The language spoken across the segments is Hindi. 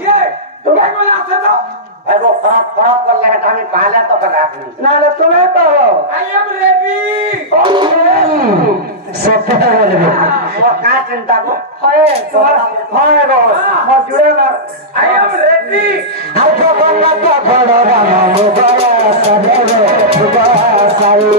কে তুমি কই আছে তো एगो फरक फरक कर लगे तो हमें पहले तो कर रखनी ना ना तुम्हें कहो आई एम रेडी सत्य बोले वो का चिंता को होए होए गो मो जुड़े ना आई एम रेडी हर जो बंदा तो बड़ो राम बड़ा सरे बड़ा Sai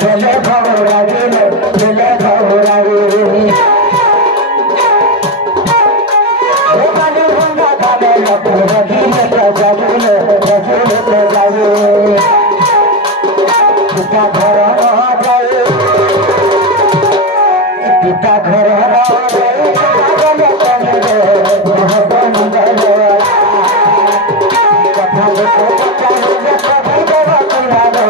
Bele bhaura gile, bele bhaura gile. O bale bhanga bale bhaura gile, jagile, jagile jagile. Pita ghara na jaye, pita ghara na jaye, jagile jagile, bhava mandala. Katha lekho katha lekho bhava mandala.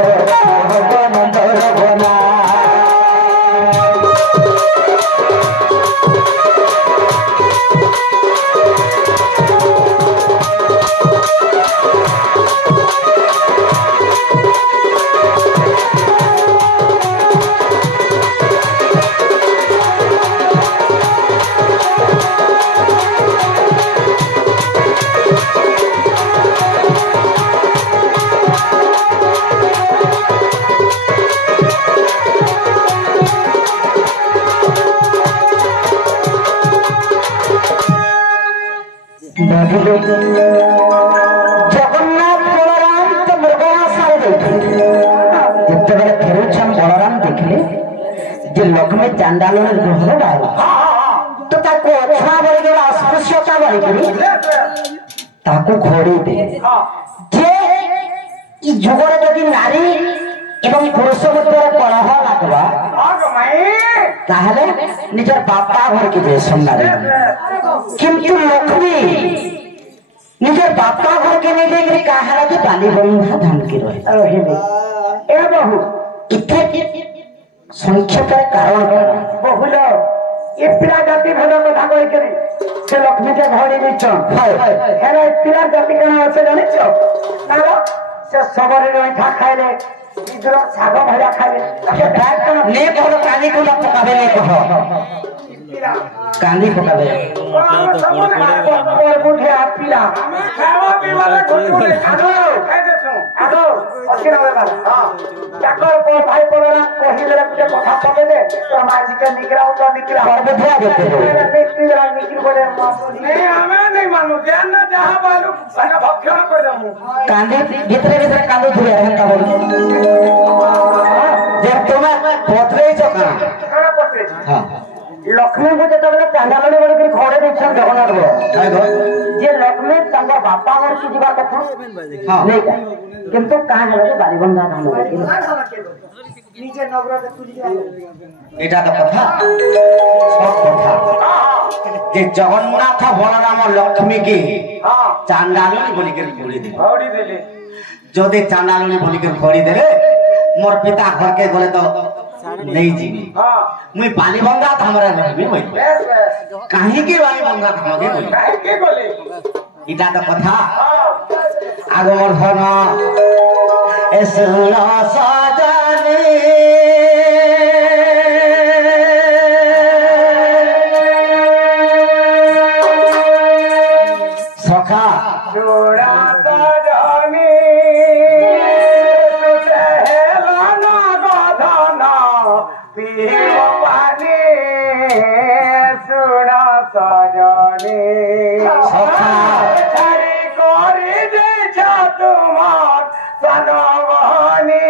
Jagannath Balram तो मृगया सारे देखे जितने फेरुछन बलराम देखले जे लक्ष्मी चांडाल ग्रह बाहर तो ताको अच्छा बड़ी के अस्पृश्यता बड़ी के ताको घोड़ी दे जे ई जुगरे जदि नारी एवं पुरुष भितर कलह लागबा ताहले निजर बापा घर के जे सुनारे किंतु लक्ष्मी निजर बापा घर के नहीं देख कहा कि बाली बंधा धान की रहे ए बहु इथे संक्षेप कारण बहुल ये पिला जाति भेद कथा कहि करे से लक्ष्मी के घड़ी निच हेरे पिला जाति कना আছে জানিছ তারা से सबरे रही था खाइले इधर साग भजा खाइले के बैग कना ने कहलो कानी को पकाबे ने कह कांदी पकाबे और बुढ़े आप पिला हमें खावा पीवा रे गुड़गुड़े आगो खाइ देछो आगो अच्छी ना बाबा हां जाकर को भाई बोलरा कहिले रे कुछ कथा पके दे तो माजी के निकराओ तो निकरा और बुढ़ा देते हो निकरा निकल बोले नहीं हमें नहीं मालूम ज्ञान ना जहां मालूम सका भक्षण कर दमु कांदी भीतर भीतर कांदी धुरे रहन का बोल जे तुम्हें पोतरे जो का पोतरे हां लक्ष्मी को जब चांदाल बड़ी घरे देख जगन्नाथ जे लक्ष्मी बापा घर की जीवा कथा नहीं किंतु कहा बालीबंधा धाम तो कथा सब कथा जे जगन्नाथ बलराम लक्ष्मी की चांदाली बोली के घोड़ी देले जदि चांदाली बोली के घोड़ी देले मोर पिता घर के गले तो नहीं जीवी मुई पानी बंगा हमरा नहीं होई काहे के वाली बंगा हमगे बोली काहे के बोले इटा तो कथा आगो मोर धन एसुना सजनी सखा जोड़ा सजनी तुम्हार सनवानी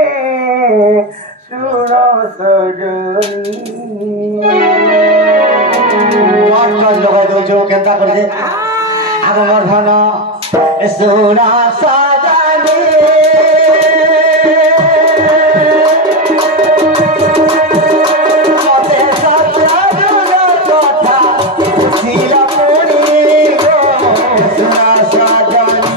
লগাই দৌছ কেনতা করে আগ মোর ধন সোনা সাজানি মতে সাজানোর কথা ছিলা পড়ি গো সোনা সাজানি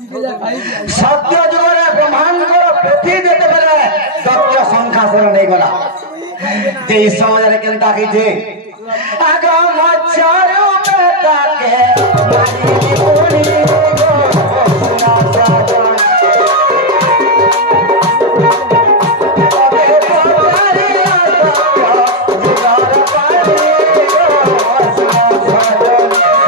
सत्य जुगरे ब्रह्मांडर पृथ्वी देते बेले सत्य संखासर नहीं गला जे समाज रे केनता कहिजे आगा मच्छारो बेटा के मारी बोली गो सुना साजन ओबे पोतारी जुगार पारी गो सुना साजन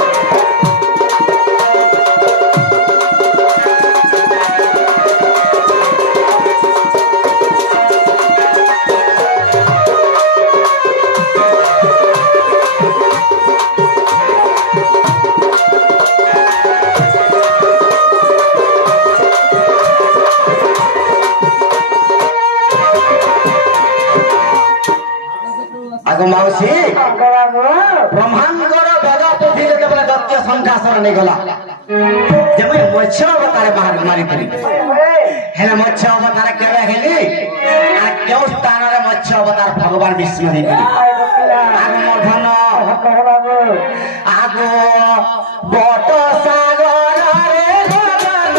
माउसी ब्रह्मांडर बेद पुथी जेतेबेले दत्य संखासर नहीं गला जे मैं मत्स्य अवतार बाहर मारी करी हेले मत्स्य अवतार केबे हेली आ केउ स्थान रे मत्स्य अवतार भगवान विष्णु हे करी आगो मधन आगो बट सागर रे गगन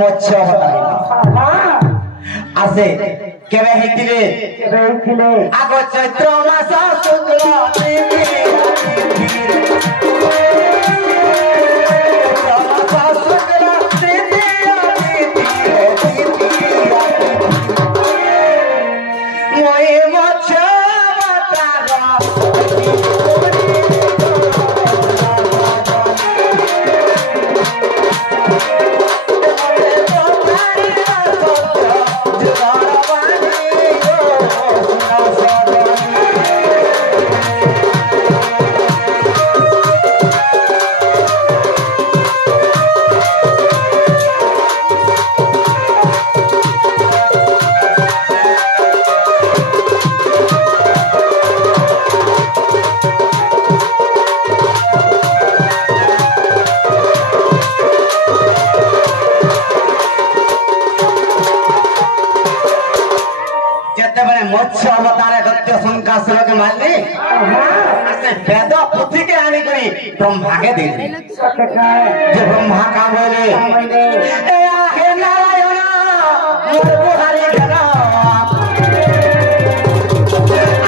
मत्स्य अवतार आसे केबे हेतिले आगो चैत्र मास शुक्ल तिथि मोई मत्स्य अवतार मत्स्य अवतार दत्य संकासुर के मारली ऐसे वेद पुथी के आने करी ब्रह्मा के दे जे ब्रह्मा का बोले ए आहे नारायण मोर बुहारी गना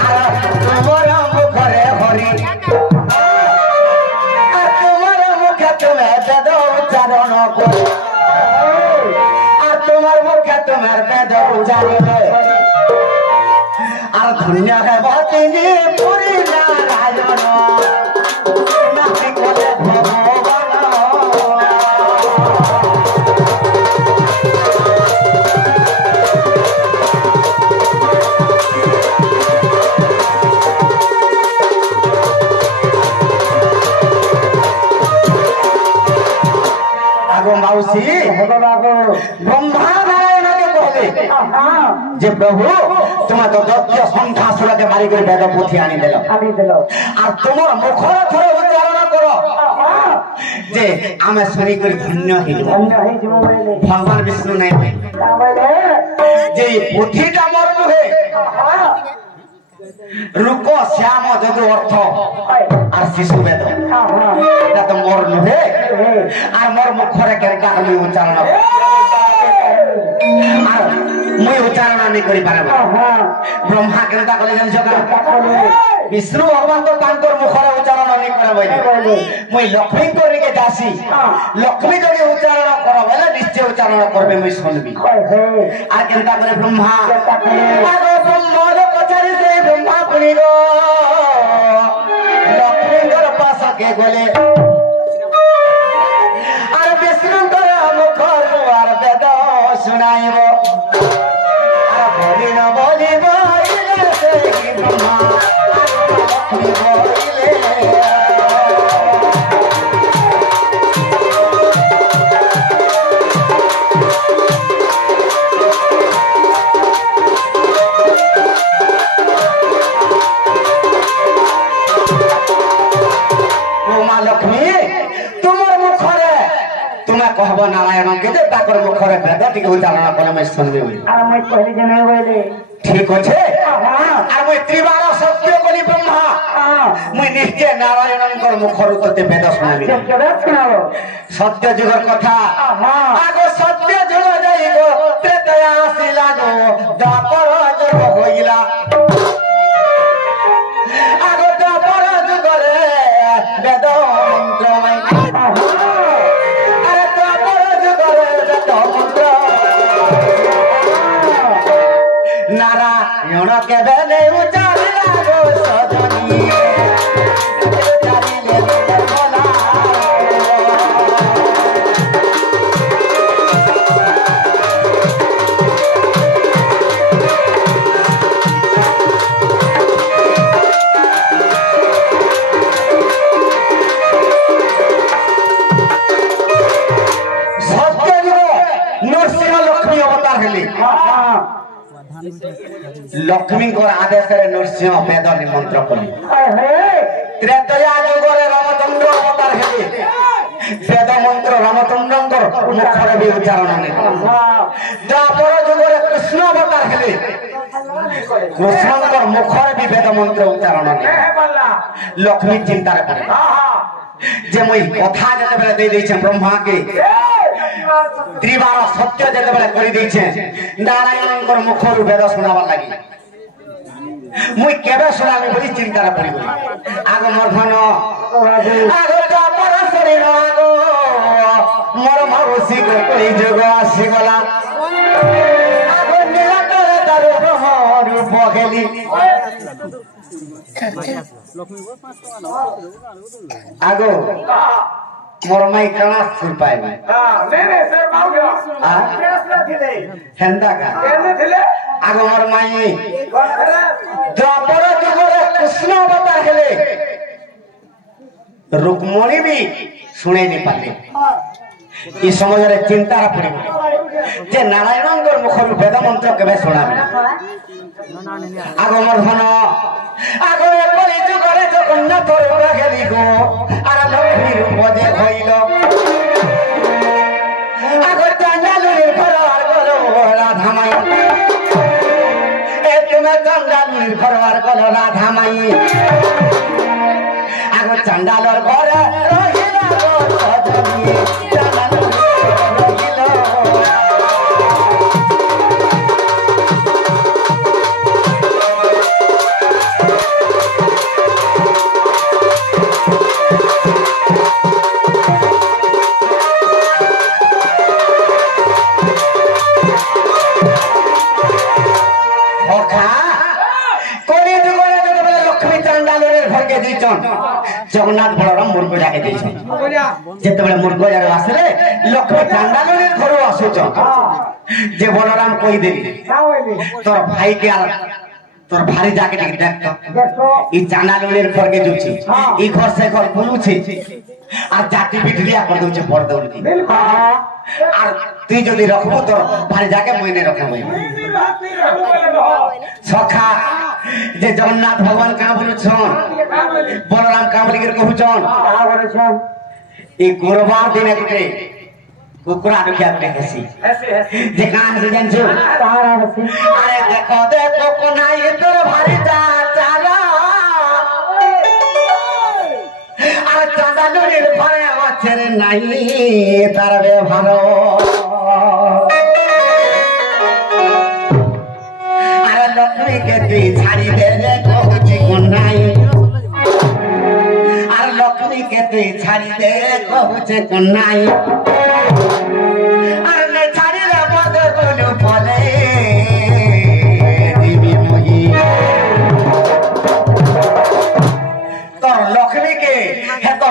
आ मोर मुखरे हरि आ तुम्हार मुखे तुम्हें वेद उच्चारण करो आ तुम्हार मुखे तुम्हें वेद उच्चारण আর ধন্য है बातिनी पूरी नारायण नाहि कोले भगवान आगो माउसी ब्रह्मा नारायण के कहले जे प्रभु तुम तो दत्य संखासुर के मारी कर वेद पुथी आनी देलो आ तुमर मुखर थरे उच्चारण करो जे आमे सुनी कर धन्य हिजो भगवान विष्णु नहीं जे पुथीटा मोर नुहे रुक श्याम जदु अर्थ আর শিশু বেদ এটা তো মোর নুহে আর মোর মুখরে কেনটা আমি উচ্চারণ আর মুই উচ্চারণ আমি করি পারব ব্রহ্মা কেনটা কলে জানছ विष्णु भगवान तो तांकर मुखरे उच्चारण नहीं करे बोले मुई लक्ष्मी करके जासी लक्ष्मी जदि उच्चारण कर बोले निश्चय उच्चारण करबे मुई सुनबी आ केनता करे ब्रह्मा आगो ब्रह्मा पचारी से ब्रह्मा पुनी गो लक्ष्मी कर पास के बोले আর বিষ্ণুঙ্কর মুখর আর বেদ শুনাইব আর বলিল বলিব কি ব্রহ্মা লক্ষ্মী বলিলে कहब नारायण के जे ताकर मुखरे वेद टिके उच्चारण कले मैं सुनबे बोली আর মই কইলি যে নাই বলে ठीक আছে আর মই ত্রিবার সত্য বলি ব্রহ্মা মই নিশ্চয় নারায়ণঙ্কর মুখর উত্ততে বেদ শুনাবি কেবে শোনাবো সত্য যুগের কথা আগো সত্য যুগ যাইব ত্রেতয়া আসিলা গো দ্বাপর যুগ হইলা আগো দ্বাপর যুগরে বেদ মন্ত্রময় नारायण के बेले उचारिला गो सजनी उचारिले बोला सत्य नरसिंह लक्ष्मी अवतार हेली लक्ष्मी आदेश नरसिंह वेद निमंत्र कले त्रेतया जुगरे रामचंद्र अवतार हेले वेद मंत्र रामचंद्र मुखर भी उच्चारण नहीं द्वापर जुगरे कृष्ण अवतार हेले कृष्ण मुखर भी वेद मंत्र उच्चारण नहीं लक्ष्मी चिंता पड़े जे मुई कथा जते बेले दे दै छै ब्रह्मा के त्रिबार सत्य जते बेले करि दै छै नारायणकर मुखरु वेद सुनावा लागि मुई केबे सुनाबे बोली चिंता रे पड़ी आगो मर्धन आगो तापर शरीर आगो मोर मरुसी को कोई जग आसी गला आगो निराकर दारु ब्रह्म रूप खेली आगो मोर माई कणा सुर पाए भाई नहीं सर माउ गयो प्रश्न थिले हेंदा का केने थिले आगो मोर माई कोन थिले द्वापर जुगरे कृष्ण अवतार हेले रुक्मणी भी सुने नहीं पाले ई समय रे चिंता रा पड़ी जे नारायणंकर मुखर वेद मंत्र केबे सुनाबे आगो मोर धन आगो एपरि जुगरे जगन्नाथ रूप गेली गो आर लक्ष्मी रूप जे होइल आगो चांडालुर फरवार गलो राधा माई ए तुमे चांडालुर फरवार गलो राधा माई आगो चांडालर घरे रहिला गो सजनी चांडालुर रहिला जगन्नाथ बलराम मुर्ग जाके जिते मुर्ग जार आसले लक्ष्मी चांडाल घर आसुच जे बलराम कहीदेली तोर भाई के तोर भारी जाके देख ई चांडाल घर के जुची ई घर से घर बुलुछे আর জাতি বিঠলিয়া করে দউছে পড় দউলকি আর তুই যদি রাখবো তোর ভারি যাকে মইনে রাখবো সখা যে জগন্নাথ ভগবান কা বলছন বলরাম কা বলি করে কহুছন কা বলছন এই গুরুবার দিনে গুটে কুকুরা রখিয়া গুটে হেসি যে কা হেসি জানছো তারা হেসি আরে দেখো দেখো কোনাই তোর ভারি যা চালা আর চাঁদালুরির ঘরে আমার ছেড়ে নাই তার ব্যবহার আর লক্ষ্মীকে তুই ছাড়ি দে কহুছি কোন নাই लक्ष्मी के तुई छाड़ी दे कहूचे कन्नाई अरे ने छाड़ी रे बदे बोलू फले दिवी मोही तो लक्ष्मी के है तो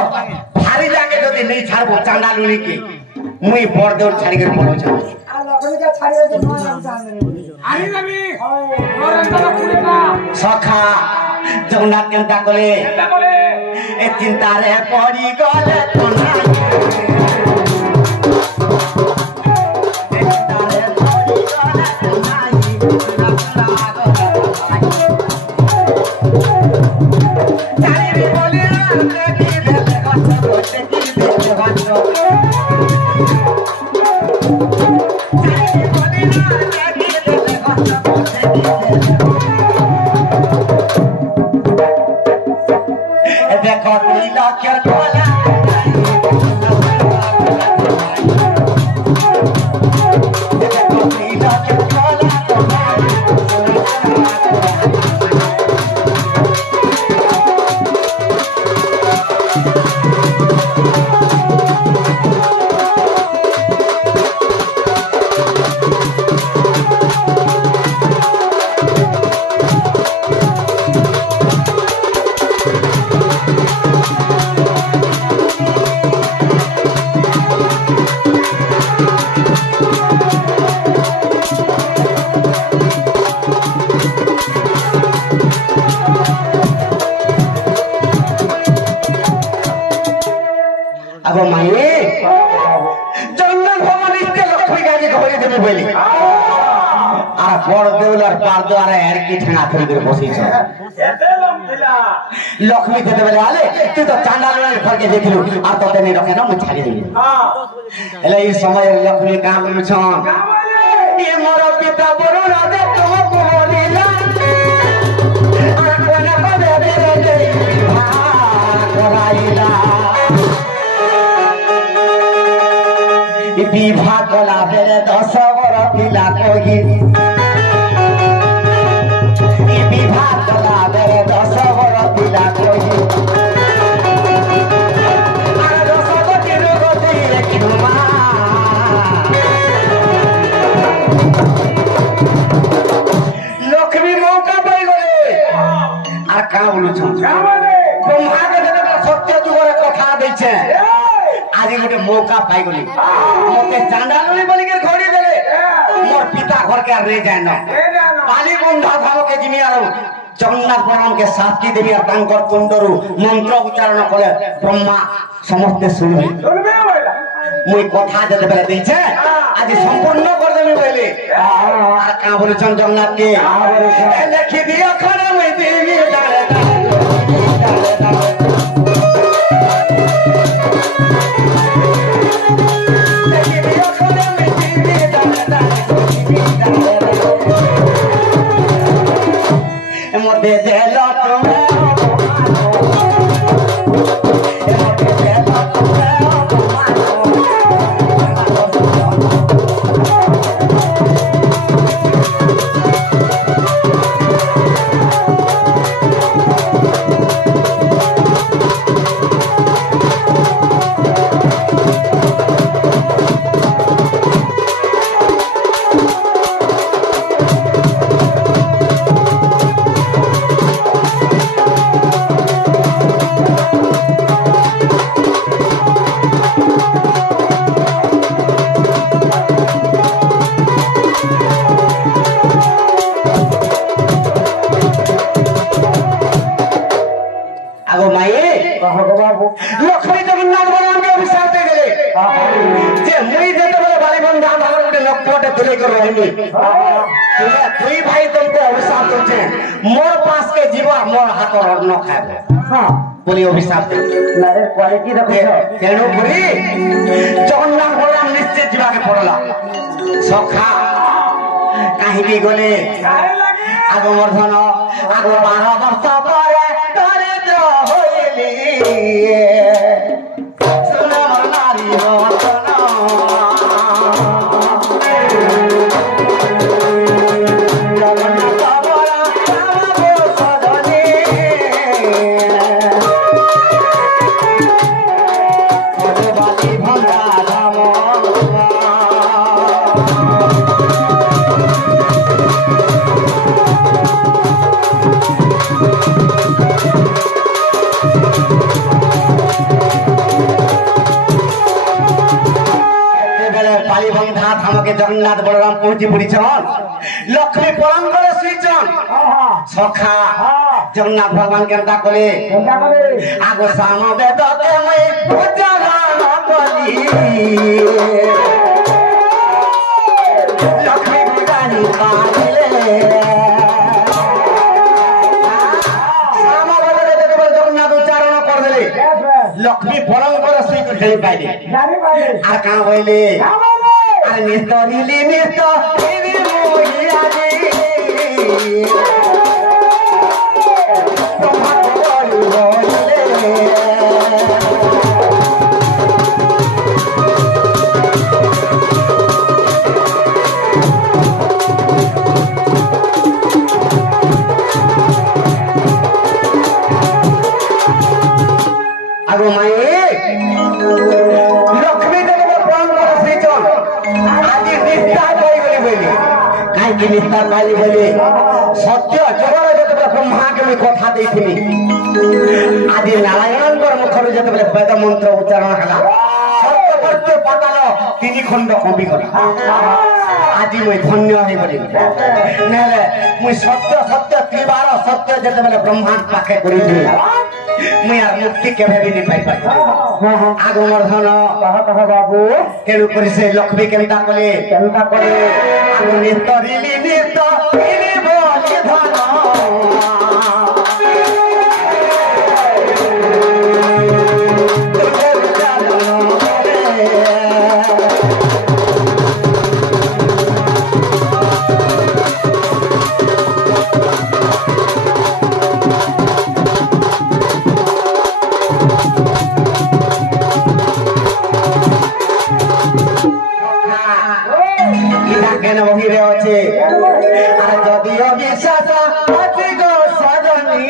भारी जाके जदी नहीं छाड़बो चांडालुनी के मुई बड़देव छाड़ी के बोलो छ सखा जगन्नाथ केनता कले ए चिंता रे पड़ी गले तो नाही लक्ष्मी के बेले आले तू तो चांडाल घर के देखलु आ तो तेने रखे ना मैं छाड़ी देबी एले ई समय लक्ष्मी काम बोलु छ ये मोर पिता बरो राजे तुम बोलिला आ कोना को दे दे रे कराइला ई विवाह कला बेले 10 वर पिला कोही लक्ष्मी मौका पाई गले आ का बोलु छ ब्रह्मा के सत्य जुगर कथा दै छै आज गोटे मौका पाई गली मते चांडालनी बोली के घोड़ी देले मोर पिता घर के रे जाय न पाली बंधा धाव के जिमिया रहू जगन्नाथ बलराम के साथी देवी तांकर तुंडरू मंत्र उच्चारण कले ब्रह्मा समस्त सुनबे मुई कथा जते बेले दै छै आज संपूर्ण कर देबे पहले आ का बोलु छन जगन्नाथ के लिखि दियो खरा मुई देवी डाले दे दे लो लक्ष्मी जगन्नाथ बलराम के अभिशाप दे गले जे मुई देते बोले बाली बंधा भागर गोटे नक्कटे तुले कर रहनी तुई भाई तुमको अभिशाप देछे मोर पास के जीवा मोर हाथ और न खाबे हां बोली अभिशाप दे नारे क्वालिटी देखो तेणु बोली जगन्नाथ बलराम निश्चित जीवा के पड़ला सखा काहे भी गले आगो वर्धन आगो 12 वर्ष परे दरिद्र होइली सुना नारी रतन जगन्नाथ बलराम सदने পাকে জগন্নাথ বলরাম পৌঁছি পড়িছন লক্ষ্মী পরম করে শুইছন সখা জগন্নাথ ভগবান কেনতা করে আগ সাম বেদকে মই উচ্চারণ করি লক্ষ্মী বুঝানি পারিলে সাম বেদকে যেতবে জগন্নাথ উচ্চারণ করদেলে লক্ষ্মী পরম করে শুই করে পাইলে আর কাঁ বইলে আর নিস্তরিলি নিস্তরিলি মহিয়ালি তোমার বলি বলিলে আগো মায়ে লক্ষ্মী দেবী প্রাণ করে শ্রীচন আজি নিষ্ঠা করি বলি কাইকি নিষ্ঠা পাইলি বলি সত্য জগরে যেতবে ব্রহ্মাকে আমি কথা ଦେଇଥିଲି আদি নারায়ণଙ୍କର মুখରୁ যেতবে বেদ মন্ত্র উচ্চারণ ହେଲା সত্য করতে পাতাল তিନି খণ্ড কবিগলা আজি মুই ধন্য হইবলি নেলে মুই সত্য সত্য ত্রিবার সত্য যেতবে ব্রহ্মাণ্ড পাখে করিছি মুই আর মুক্তি কেবে বি নি পাই পাই আগো মোর ধন কহ বাবু কেনু করি সে লক্ষ্মী কেনতা কলে আগো নিস্তরিলি নিস্তরিলি বলি ধন কেন বহিরে আছে আর যদিও বিশ্বাস আছে গো সজনী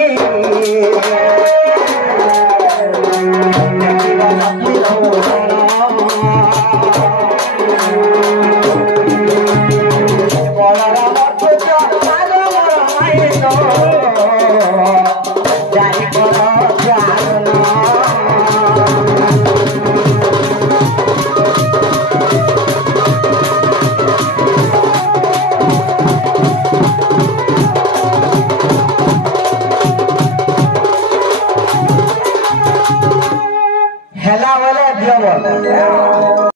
হেলা বলে দিও বল